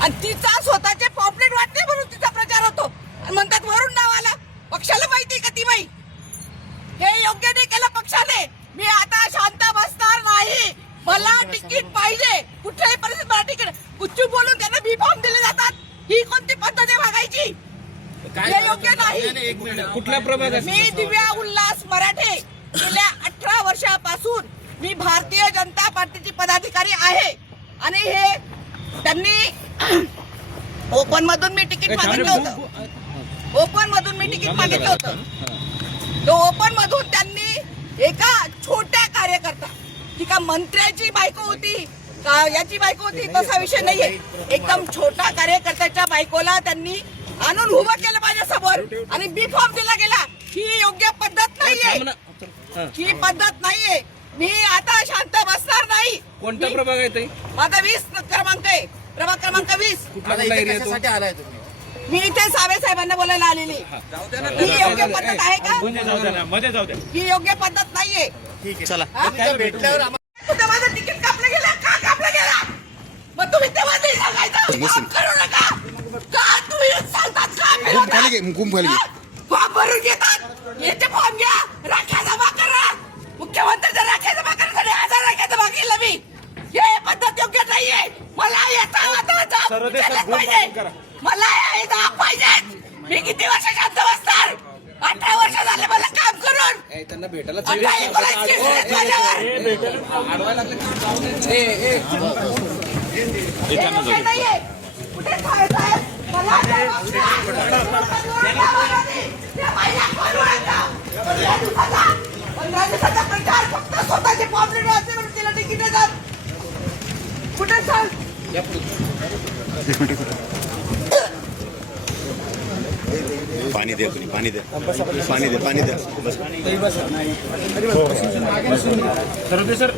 आणि तिचा स्वतःचे पॉम्पलेट वाटते म्हणून तिचा प्रचार होतो. आणि म्हणतात वरून नाव आला पक्षाला माहिती का ती बाई? हे योग्य नाही केलं पक्षाने. मी आता शांत बसणार नाही. मला तिकीट पाहिजे. कुठल्याही परिस्थितीत मला तिकीट उच्चू बोलून त्यांना बी फॉर्म दिले जातात? ही कोणती पद्धत आहे हे योग्य नाही. कुठल्या प्रभाग मी दिव्या उल्हास मराठे. गेल्या अठरा वर्षापासून मी भारतीय जनता पार्टीची पदाधिकारी आहे. आणि हे त्यांनी ओपन मधून मी तिकीट मागितलं होतं. ओपन मधून मी तिकीट मागितलं होतं. तो ओपन मधून त्यांनी एका छोट्या कार्यकर्ता का मंत्र्याची बायको होती का याची बायको होती तसा विषय नाहीये. एकदम छोटा कार्यकर्त्याच्या बायकोला त्यांनी आणून उभं केलं माझ्यासमोर आणि बी फॉर्म दिला गेला. ही योग्य पद्धत नाहीये. ही. पद्धत नाहीये. मी आता शांत बसणार नाही. कोणता प्रभाग आहे माझा वीस क्रमांक आहे. प्रभाग क्रमांक वीस. कशासाठी आलाय तुम्ही? मी इथे सावे साहेबांना बोलायला आलेली. ही. योग्य पद्धत आहे का? मध्ये जाऊ द्या ही योग्य पद्धत नाहीये. ठीक आहे. चला. हा? तुम्ही भेटल्यावर आम्हाला तुझं माझं तिकीट कापलं गेलं? का कापलं गेलं? मग तुम्ही तेव्हा नाही सांगायचं. काम करू नका. का तुम्ही सांगतात का गुम खाली घे, गुम खाली घे. फॉर्म भरून घेतात? याचे सर्वदेशात करा. मला हे जबाब पाहिजे मी किती वर्ष शांत बसणार? अठरा वर्ष झाले मला काम करून. ए, त्यांना भेटायला वर्ष झाल्यावर हे नाहीये. कुठे साहेब साहेब? मला जबाब द्या. त्या बाईला करू नका. पंधरा दिवसाचा. पंधरा दिवसाचा प्रचार फक्त स्वतःचे पॉम्पलेट वाचले म्हणून तिला तिकीट देतात कुठे सांग पाणी दे कोणी पाणी दे. पाणी दे पाणी दे. बस. Sir sir